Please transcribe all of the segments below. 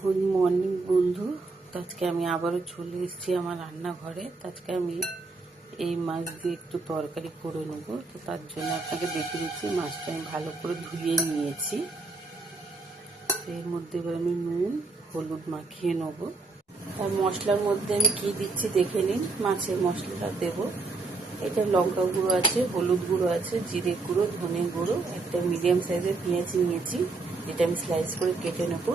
Good morning বন্ধু। আজকে আমি আবারও চলে এসেছি আমার রান্নাঘরে। আজকে আমি এই মাছ দিয়ে একটু তরকারি করে নেবো। তো তার জন্য আপনাকে দেখে দিচ্ছি, মাছটা আমি ভালো করে ধুয়ে নিয়েছি। এর মধ্যে এবার আমি নুন হলুদ মাখিয়ে নেবো। তার মশলার মধ্যে আমি কি দিচ্ছি দেখে নিন। মাছের মশলাটা দেবো। এটা লঙ্কা গুঁড়ো আছে, হলুদ গুঁড়ো আছে, জিরে গুঁড়ো, ধনে গুঁড়ো, একটা মিডিয়াম সাইজের পেঁয়াজ নিয়েছি যেটা আমি স্লাইস করে কেটে নেবো।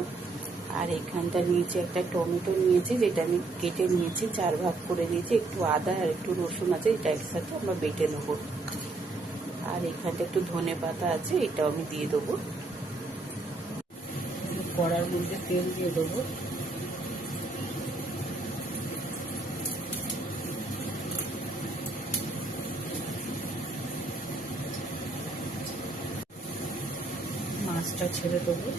আর এখানটা নিয়েছি একটা টমেটো নিয়েছি যেটা আমি কেটে নিয়েছি, 4 ভাগ করে নিয়েছি। একটু আদা আর একটু রসুন আছে, এটা একসাথে আমরা বেটে নেব। আর এখানটা একটু ধনে পাতা আছে, এটাও আমি দিয়ে দেবো। কড়ার মধ্যে তেল দিয়ে দেবো। মাছটা ছেড়ে দেবো।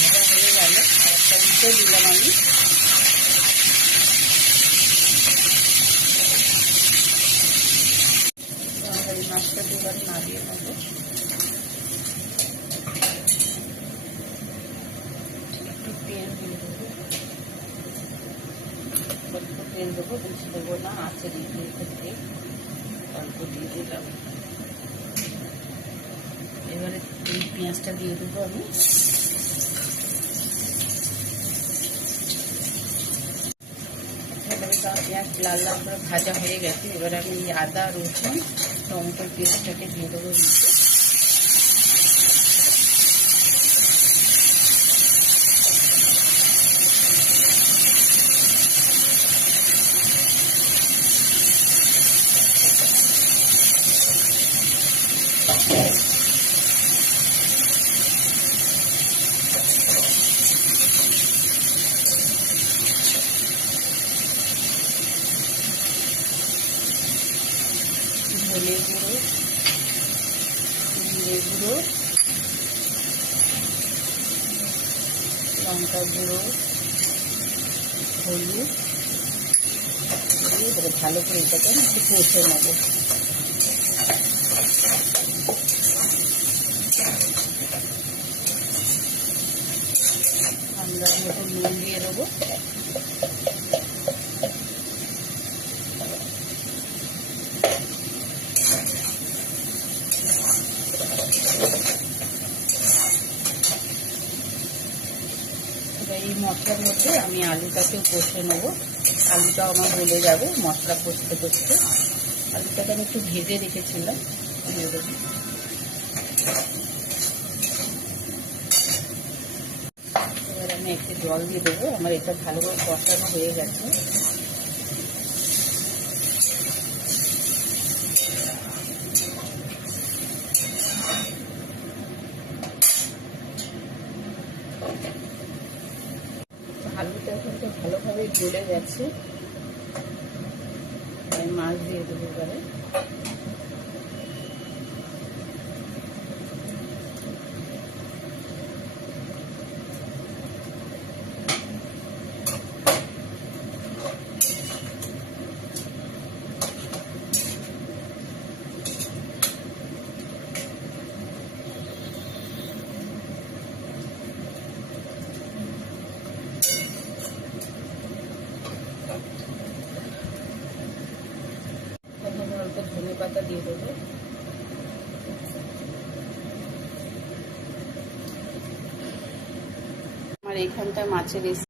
ভাজা হয়ে গেল, একটা উল্টে দিলাম আমি। এই মাছটা দুবার নাড়িয়ে নেবো। একটু তেল দিয়ে দেবো, অল্প তেল দেবো, বেশি দেবো না। আছে দিয়ে ক্ষেত্রে অল্প দিয়ে দিলাম। এবারে এই পেঁয়াজটা দিয়ে দেবো আমি। পেঁয়াজ লাল লাল করে ভাজা হয়ে গেছে। এবার আমি আদা রসুন টমেটোর পেস্টটাকে দিয়ে দেবো নিচে। ধনে গুঁড়ো, জিরে গুঁড়ো, লঙ্কা গুঁড়ো, হলুদ দিয়ে এবারে ভালো করে এটাকে একটু কষে নেবো। আন্দাজ মতো নুন দিয়ে দেবো। এই মশলার মধ্যে আমি আলুটাকেও কষে নেবো। আলুটাও আমার গলে যাবে মশলা কষতে কষতে। আলুটাকে আমি একটু ভেজে রেখেছিলাম, দিয়ে দেবো। এবার আমি একটু জল দিয়ে দেবো। আমার এটা ভালো করে কষানো হয়ে গেছে। আলুটা এখন তো ভালোভাবে গলে গেছে। মাছ দিয়ে দেবো এবারে। ধনে পাতা দিয়ে দেবো। আমার এইখানটা মাছের